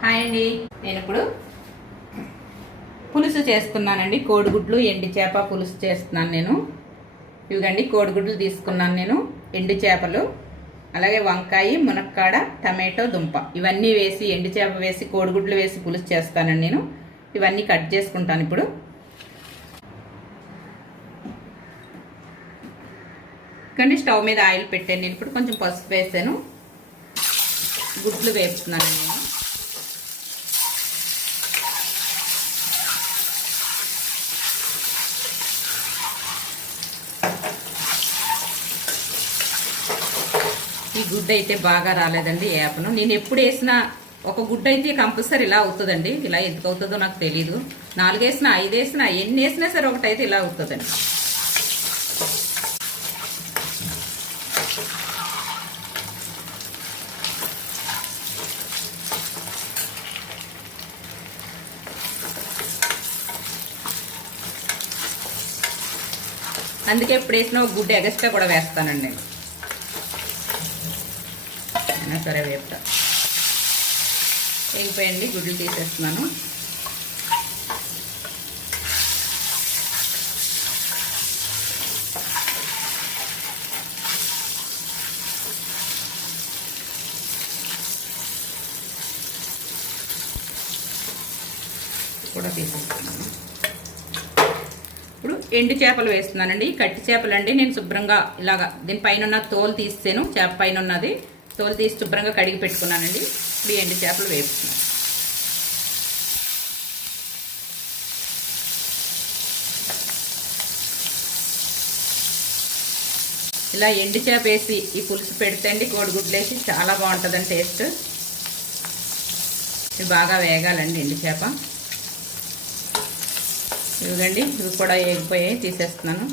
Hi అండి. నేను ఇప్పుడు పులుసు చేస్తున్నానండి. కోడిగుడ్లు ఎండు చేప పులుసు చేస్తున్నాను నేను. ఇవిగండి కోడిగుడ్లు తీసుకున్నాను నేను, ఎండు చేపలు, అలాగే వంకాయ, మునక్కాడ, టమాటో, దుంప ఇవన్నీ వేసి ఎండు చేప వేసి కోడిగుడ్లు వేసి పులుసు చేస్తానండి నేను. ఇవన్నీ కట్ చేసుకుంటాను ఇప్పుడు. కానీ స్టవ్ మీద ఆయిల్ పెట్టాను నేను. ఇప్పుడు కొంచెం పసుపు వేసాను, గుడ్లు వేపుతున్నాను నేను. ఈ గుడ్డ అయితే బాగా రాలేదండి వేపను. నేను ఎప్పుడు వేసినా ఒక గుడ్డ అయితే కంపల్సరీ ఇలా అవుతుందండి. ఇలా ఎందుకు అవుతుందో నాకు తెలీదు. 4 వేసినా 5 వేసినా ఎన్ని వేసినా సరే ఒకటైతే ఇలా అవుతుందండి. అందుకే ఎప్పుడు వేసినా ఒక గుడ్డ ఎగస్ట్రా కూడా వేస్తానండి నేను. అయినా సరే వేపుతా. వేగిపోయండి, గుడ్లు తీసేస్తున్నాను. కూడా తీసేస్తున్నాను. ఇప్పుడు ఎండు చేపలు వేస్తున్నానండి. కట్టి చేపలు అండి. నేను శుభ్రంగా ఇలాగా దీనిపైన ఉన్న తోలు తీసాను. చేప పైన ఉన్నది తోలు తీసి శుభ్రంగా కడిగి పెట్టుకున్నానండి. ఇప్పుడు ఎండు చేపలు వేస్తున్నాను. ఇలా ఎండు చేప వేసి ఈ పులుసు పెడితే అండి, కోడిగుడ్లు వేసి చాలా బాగుంటుందండి టేస్ట్. ఇవి బాగా వేగాలండి ఎండు చేప. ఇవిగండి ఇవి కూడా వేగిపోయాయి, తీసేస్తున్నాను.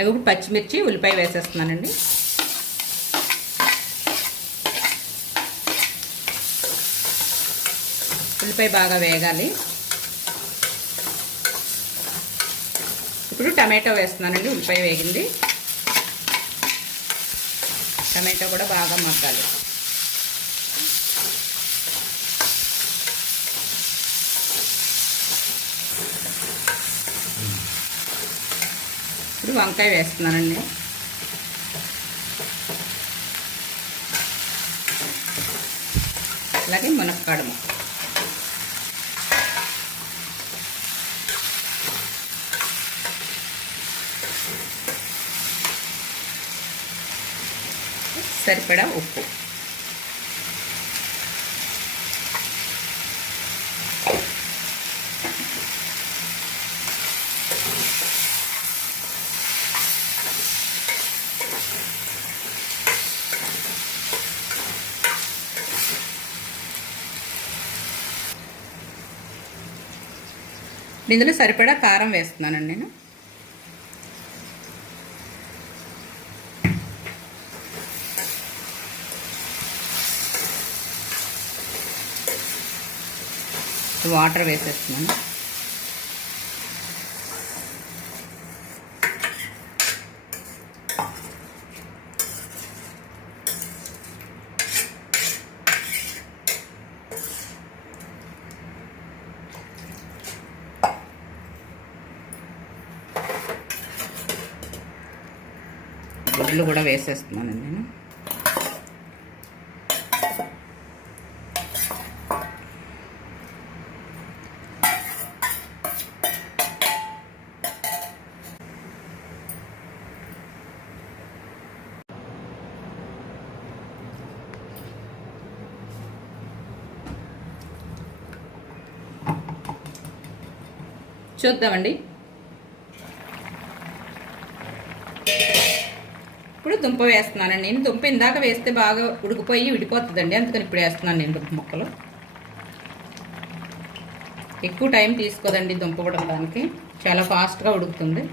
ఇప్పుడు పచ్చిమిర్చి, ఉల్లిపాయ వేసేస్తున్నానండి. ఉల్లిపాయ బాగా వేగాలి. ఇప్పుడు టమాటో వేస్తున్నానండి. ఉల్లిపాయ వేగింది, టమాటో కూడా బాగా మగ్గాలి. ఇప్పుడు వంకాయ వేస్తున్నానండి. అలాగే మునక్కాడ సరిపడా ఉప్పు. ఇందులో సరిపడా కారం వేస్తున్నానండి నేను. వాటర్ వేసేస్తున్నాను. గుడ్లు కూడా వేసేస్తున్నానండి నేను. చూద్దామండి. ఇప్పుడు దుంప వేస్తున్నానండి నేను. దుంప ఇందాక వేస్తే బాగా ఉడికిపోయి విడిపోతుందండి, అందుకని ఇప్పుడు వేస్తున్నాను నేను దుంప ముక్కలు. ఎక్కువ టైం తీసుకోదండి దుంప ఉడకడానికి, చాలా ఫాస్ట్గా ఉడుకుతుంది.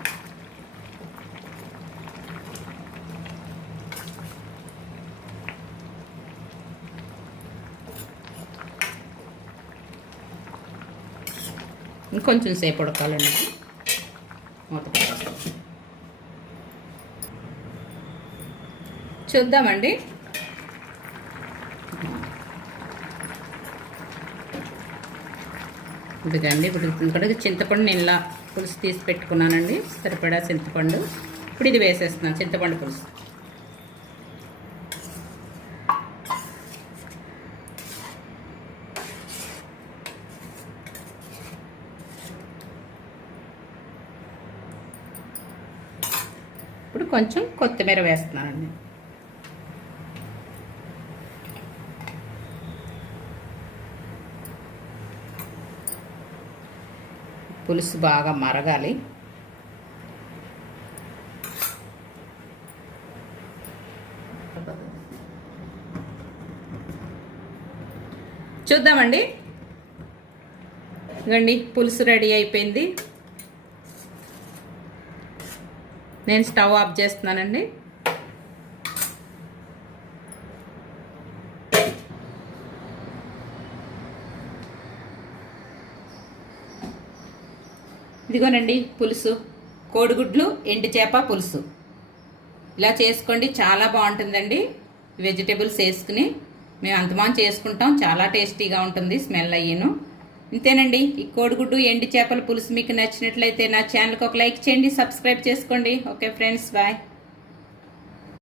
ఇంకొంచెం సేపు ఉడకాలండి. మూత పెట్టేస్తాం. చూద్దామండి. ఇదిగండి ఇప్పుడు చింతపండు నేను ఇలా పులుసు తీసి పెట్టుకున్నానండి, సరిపడా చింతపండు. ఇప్పుడు ఇది వేసేస్తున్నాను, చింతపండు పులుసు. ఇప్పుడు కొంచెం కొత్తిమీర వేస్తున్నానండి. పులుసు బాగా మరగాలి. చూద్దామండి. ఇదిగోండి పులుసు రెడీ అయిపోయింది. నేను స్టవ్ ఆఫ్ చేస్తున్నానండి. ఇదిగోనండి పులుసు, కోడిగుడ్లు ఎండు చేప పులుసు. ఇలా చేసుకోండి, చాలా బాగుంటుందండి. వెజిటేబుల్స్ వేసుకుని మేము అంతమానం చేసుకుంటాం, చాలా టేస్టీగా ఉంటుంది, స్మెల్ అయ్యాను. ఇంతేనండి, ఈ కోడిగుడ్డు ఎండు చేపల పులుసు మీకు నచ్చినట్లయితే నా ఛానల్కి ఒక లైక్ చేయండి, సబ్స్క్రైబ్ చేసుకోండి. Okay friends, bye.